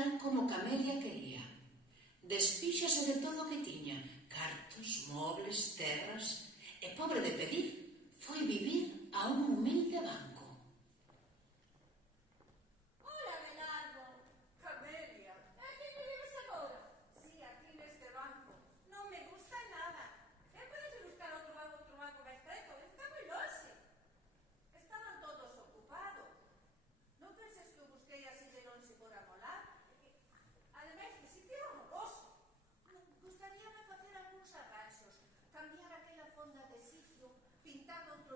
tal como Camelia quería. Despíxase de todo o que tiña, cartos, mobles, terras, e pobre de pedir, foi vivir a un humilde banco. Hola, Belardo. Camelia, aquí me vives agora? Sí, aquí neste banco. Non me gusta nada. Podes buscar outro banco máis preto. Está moi lonxe. Estaban todos ocupados. Non penses que o busquei así de lonxe por amolar? Ademais, que sitio horroroso. Gustaríame facer algúns arranxos. Cambiar aquela fonda de sitio, pintar outro